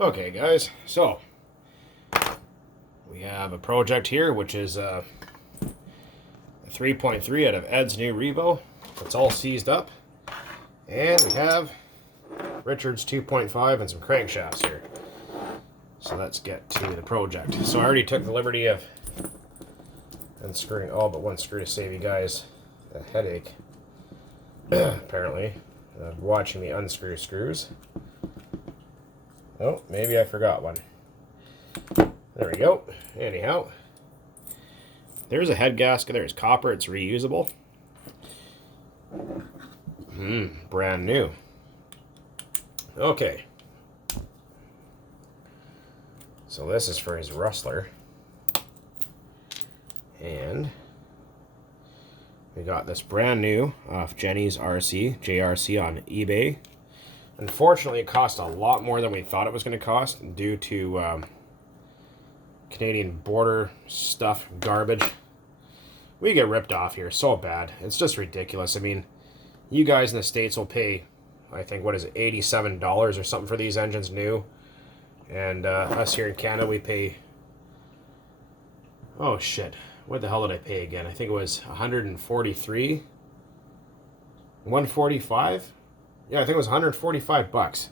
Okay guys, so we have a project here which is a 3.3 out of Ed's new Revo. It's all seized up, and we have Richard's 2.5 and some crankshafts here. So let's get to the project. So I already took the liberty of unscrewing all but one screw to save you guys a headache, apparently, watching me unscrew screws. Oh, maybe I forgot one. There we go. Anyhow, there's a head gasket. There's copper. It's reusable. Brand new. Okay. So this is for his rustler. And we got this brand new off Jenny's JRC on eBay. Unfortunately, it cost a lot more than we thought it was going to cost due to Canadian border stuff, garbage. We get ripped off here so bad. It's just ridiculous. I mean, you guys in the States will pay, I think, what is it, $87 or something for these engines new. And us here in Canada, we pay, oh shit, what the hell did I pay again? I think it was 143, 145. Yeah, I think it was 145 bucks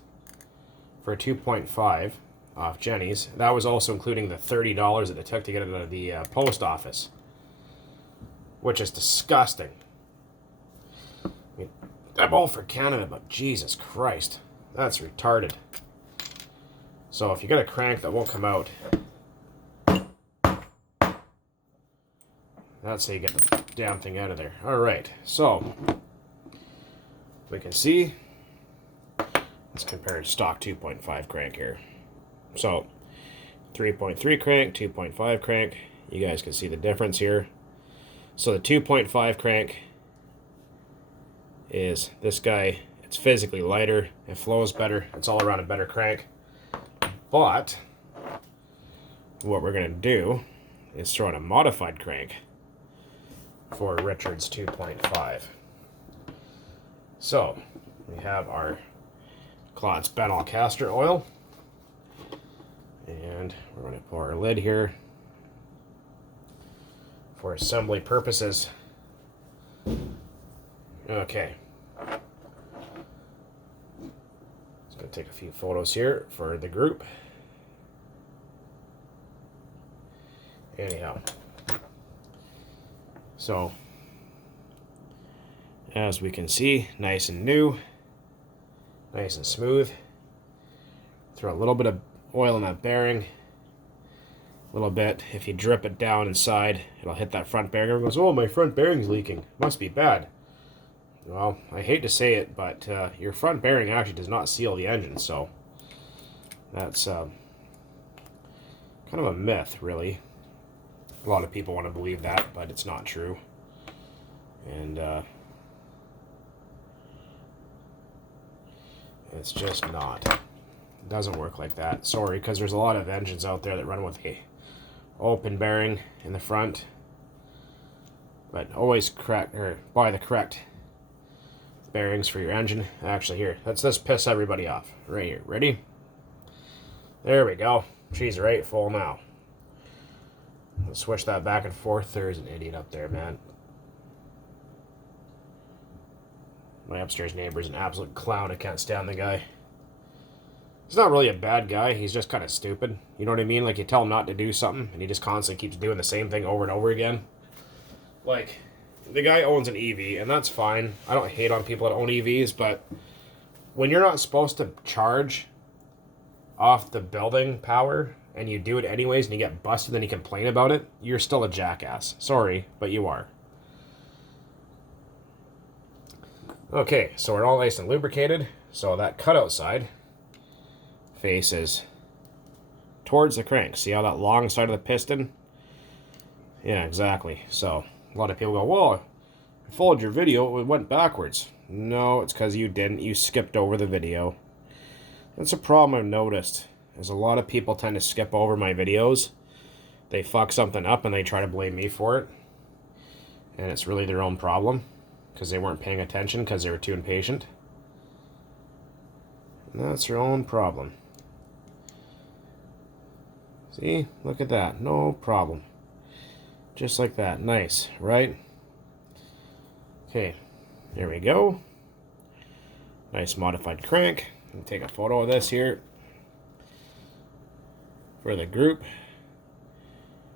for a 2.5 off Jenny's. That was also including the $30 that it took to get it out of the post office, which is disgusting. I mean, I'm all for Canada, but Jesus Christ, that's retarded. So if you got a crank that won't come out, that's how you get the damn thing out of there. All right, so we can see. Let's compare stock 2.5 crank here. So 3.3 crank, 2.5 crank. You guys can see the difference here. So the 2.5 crank is this guy. It's physically lighter. It flows better. It's all around a better crank. But what we're going to do is throw in a modified crank for Richard's 2.5. So we have our Klotz Benall castor oil, and we're going to pour our lid here for assembly purposes. Okay, just going to take a few photos here for the group. Anyhow, so as we can see, nice and new, nice and smooth. Throw a little bit of oil in that bearing, a little bit. If you drip it down inside, it'll hit that front bearing. Everyone goes, oh, my front bearing's leaking. Must be bad. Well, I hate to say it, but your front bearing actually does not seal the engine, so that's kind of a myth, really. A lot of people want to believe that, but it's not true. And it's just not. It doesn't work like that. Sorry, because there's a lot of engines out there that run with a open bearing in the front. But always buy the correct bearings for your engine. Actually, here, let's just piss everybody off. Right here. Ready? There we go. She's right full now. Let's switch that back and forth. There's an idiot up there, man. My upstairs neighbor's an absolute clown. I can't stand the guy. He's not really a bad guy. He's just kind of stupid. You know what I mean? Like, you tell him not to do something, and he just constantly keeps doing the same thing over and over again. Like, the guy owns an EV, and that's fine. I don't hate on people that own EVs, but when you're not supposed to charge off the building power, and you do it anyways, and you get busted, and you complain about it, you're still a jackass. Sorry, but you are. Okay, so we're all nice and lubricated. So that cutout side faces towards the crank. See how that long side of the piston? Yeah, exactly. So a lot of people go, whoa, I followed your video, it went backwards. No, it's because you didn't. You skipped over the video. That's a problem I've noticed. Is a lot of people tend to skip over my videos. They fuck something up and they try to blame me for it. And it's really their own problem, because they weren't paying attention because they were too impatient. And that's their own problem. See? Look at that. No problem. Just like that. Nice, right? Okay, there we go. Nice modified crank. I'll take a photo of this here for the group.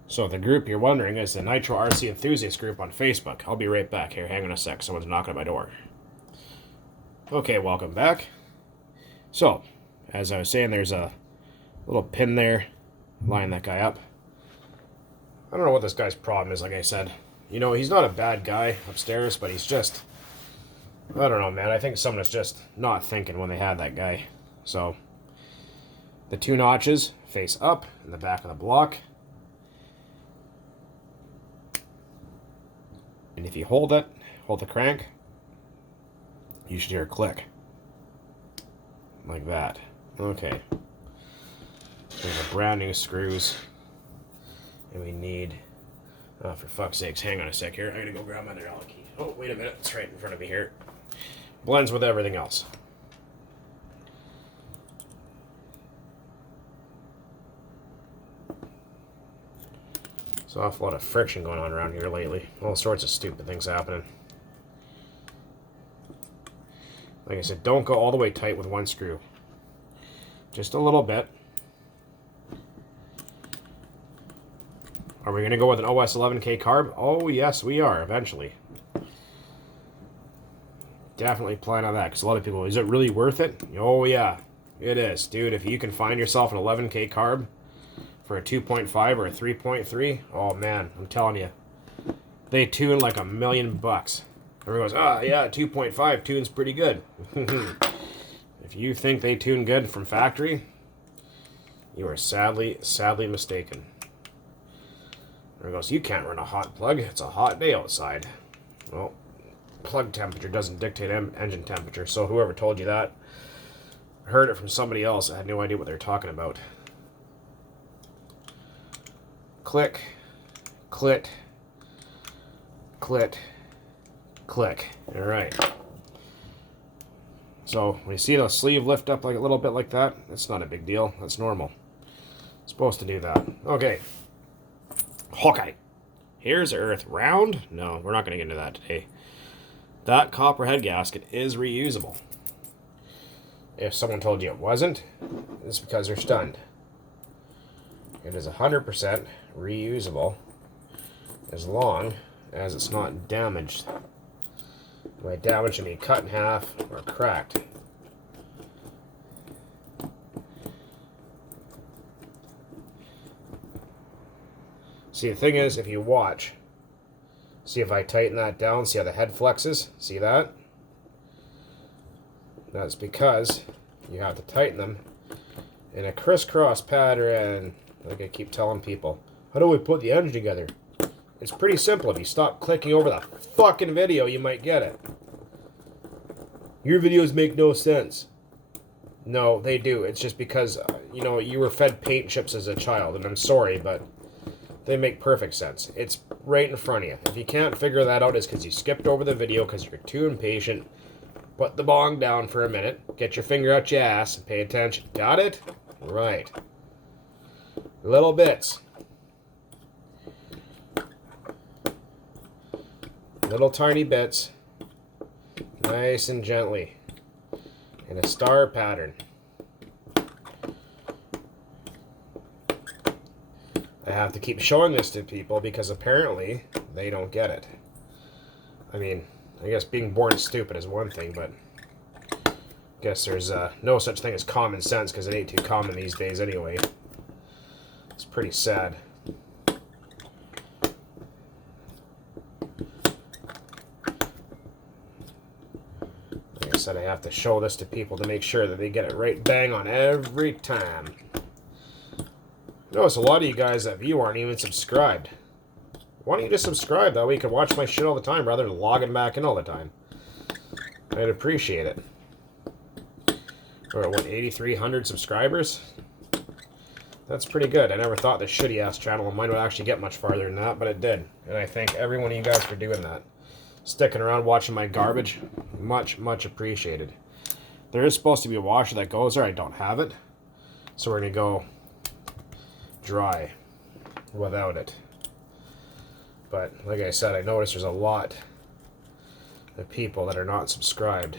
So the group you're wondering is the Nitro RC Enthusiast group on Facebook. I'll be right back here. Hang on a sec. Someone's knocking at my door. Okay, welcome back. So, as I was saying, there's a little pin there. Line that guy up. I don't know what this guy's problem is, like I said. You know, he's not a bad guy upstairs, but he's just... I don't know, man. I think someone is just not thinking when they had that guy. So, the 2 notches face up in the back of the block. And if you hold it, hold the crank, you should hear a click. Like that. Okay. There's a brand new screws. And we need... Oh, for fuck's sakes, hang on a sec here. I gotta go grab my other Allen key. Oh, wait a minute. It's right in front of me here. Blends with everything else. There's an awful lot of friction going on around here lately. All sorts of stupid things happening. Like I said, don't go all the way tight with one screw. Just a little bit. Are we going to go with an OS 11K carb? Oh, yes, we are, eventually. Definitely plan on that, because a lot of people, is it really worth it? Oh, yeah, it is. Dude, if you can find yourself an 11K carb for a 2.5 or a 3.3, oh, man, I'm telling you, they tune like $1 million. Everyone goes, ah, yeah, 2.5 tunes pretty good. If you think they tune good from factory, you are sadly mistaken. There goes, you can't run a hot plug. It's a hot day outside. Well, plug temperature doesn't dictate engine temperature, so whoever told you that heard it from somebody else. I had no idea what they were talking about. Click, clit, clit, click. All right. So when you see the sleeve lift up like a little bit like that, that's not a big deal. That's normal. It's supposed to do that. Okay. Okay, here's Earth. Round? No, we're not going to get into that today. That copper head gasket is reusable. If someone told you it wasn't, it's because they're stunned. It is 100% reusable as long as it's not damaged. By damaged, I mean cut in half or cracked. See, the thing is, if you watch, see if I tighten that down, see how the head flexes? See that? That's because you have to tighten them in a crisscross pattern. Like I keep telling people, how do we put the engine together? It's pretty simple. If you stop clicking over the fucking video, you might get it. Your videos make no sense. No, they do. It's just because, you know, you were fed paint chips as a child, and I'm sorry, but they make perfect sense. It's right in front of you. If you can't figure that out, it's because you skipped over the video because you're too impatient. Put the bong down for a minute. Get your finger out your ass and pay attention. Got it? Right. Little bits. Little tiny bits. Nice and gently. In a star pattern. I have to keep showing this to people because apparently they don't get it. I mean, I guess being born stupid is one thing, but I guess there's no such thing as common sense because it ain't too common these days anyway. It's pretty sad. Like I said, I have to show this to people to make sure that they get it right bang on every time. Notice a lot of you guys that view aren't even subscribed. Why don't you just subscribe? That way you can watch my shit all the time rather than logging back in all the time. I'd appreciate it. We're at, what, 8,300 subscribers? That's pretty good. I never thought this shitty-ass channel of mine would actually get much farther than that, but it did. And I thank every one of you guys for doing that. Sticking around watching my garbage. Much, much appreciated. There is supposed to be a washer that goes there. I don't have it. So we're going to go dry without it. But like I said, I noticed there's a lot of people that are not subscribed.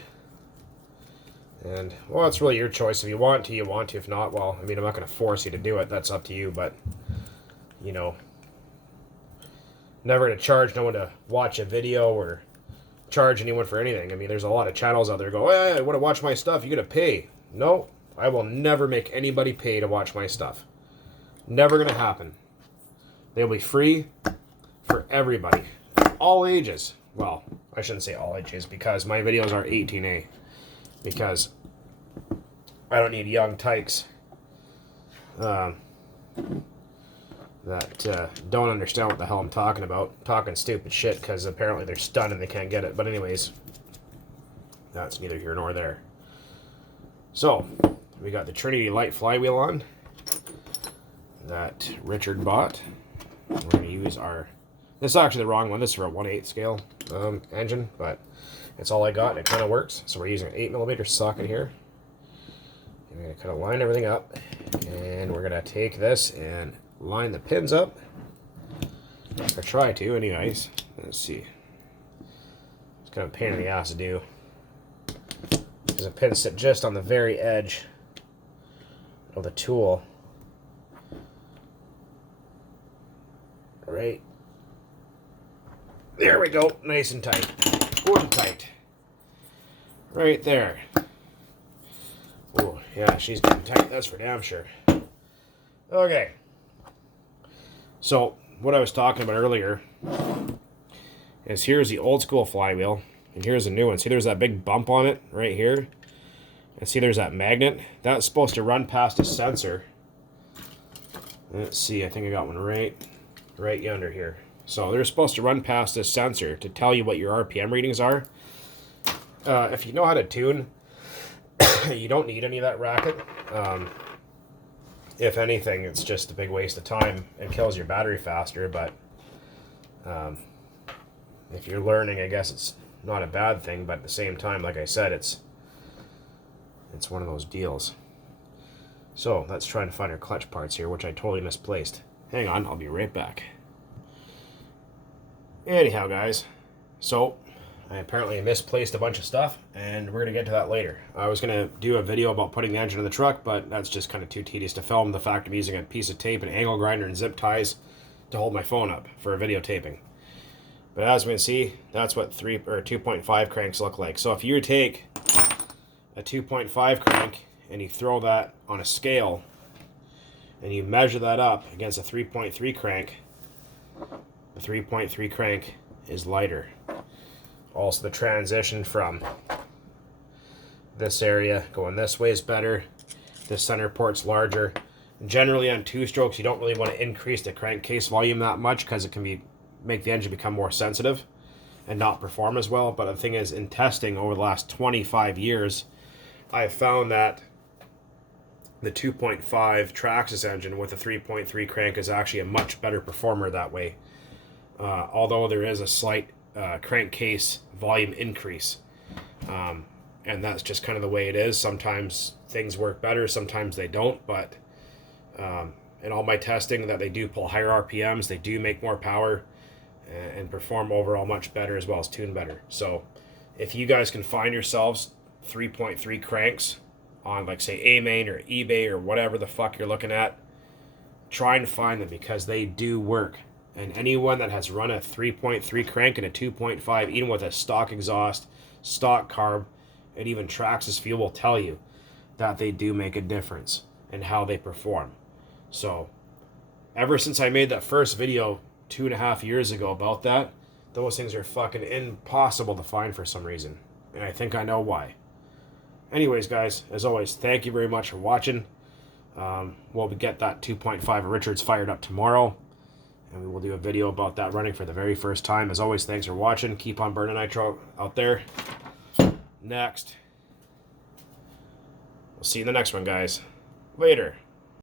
And, well, it's really your choice. If you want to, you want to. If not, well, I mean, I'm not going to force you to do it. That's up to you. But, you know, never going to charge no one to watch a video or charge anyone for anything. I mean, there's a lot of channels out there go, hey, I want to watch my stuff. You got to pay. No, I will never make anybody pay to watch my stuff. Never going to happen. They'll be free for everybody. All ages. Well, I shouldn't say all ages because my videos are 18A. Because I don't need young tykes that don't understand what the hell I'm talking about. Talking stupid shit because apparently they're stunned and they can't get it. But anyways, that's neither here nor there. So, we got the Trinity Light Flywheel on that Richard bought. We're going to use our... This is actually the wrong one. This is for a 1/8 scale engine, but it's all I got and it kind of works. So we're using an 8mm socket here. And we're going to kind of line everything up. And we're going to take this and line the pins up. Or try to, anyways. Let's see. It's kind of a pain in the ass to do. Because the pins sit just on the very edge of the tool. Right. There we go. Nice and tight. Good and tight. Right there. Oh, yeah, she's getting tight. That's for damn sure. Okay. So, what I was talking about earlier is here's the old school flywheel, and here's the new one. See, there's that big bump on it right here. And see, there's that magnet. That's supposed to run past a sensor. Let's see, I think I got one right yonder here. So they're supposed to run past this sensor to tell you what your RPM readings are. If you know how to tune, you don't need any of that racket. If anything, it's just a big waste of time and kills your battery faster. But if you're learning, I guess it's not a bad thing. But at the same time, like I said, it's one of those deals. So let's try and find our clutch parts here, which I totally misplaced. Hang on, I'll be right back. Anyhow, guys, so I apparently misplaced a bunch of stuff, and we're going to get to that later. I was going to do a video about putting the engine in the truck, but that's just kind of too tedious to film. The fact I'm using a piece of tape, an angle grinder, and zip ties to hold my phone up for videotaping. But as we can see, that's what 2.5 cranks look like. So if you take a 2.5 crank and you throw that on a scale and you measure that up against a 3.3 crank, the 3.3 crank is lighter. Also, the transition from this area going this way is better. The center port's larger. Generally on two-strokes, you don't really want to increase the crankcase volume that much because it can make the engine become more sensitive and not perform as well. But the thing is, in testing over the last 25 years, I've found that the 2.5 TRX engine with a 3.3 crank is actually a much better performer that way. Although there is a slight crankcase volume increase. And that's just kind of the way it is. Sometimes things work better, sometimes they don't. But in all my testing, that they do pull higher RPMs, they do make more power and perform overall much better as well as tune better. So if you guys can find yourselves 3.3 cranks on, like, say, A-Main or eBay or whatever the fuck you're looking at, try and find them because they do work. And anyone that has run a 3.3 crank and a 2.5, even with a stock exhaust, stock carb, and even Traxxas fuel will tell you that they do make a difference in how they perform. So, ever since I made that first video 2.5 years ago about that, those things are fucking impossible to find for some reason. And I think I know why. Anyways, guys, as always, thank you very much for watching. We'll get that 2.5 Richards fired up tomorrow. And we will do a video about that running for the very first time. As always, thanks for watching. Keep on burning nitro out there. Next. We'll see you in the next one, guys. Later.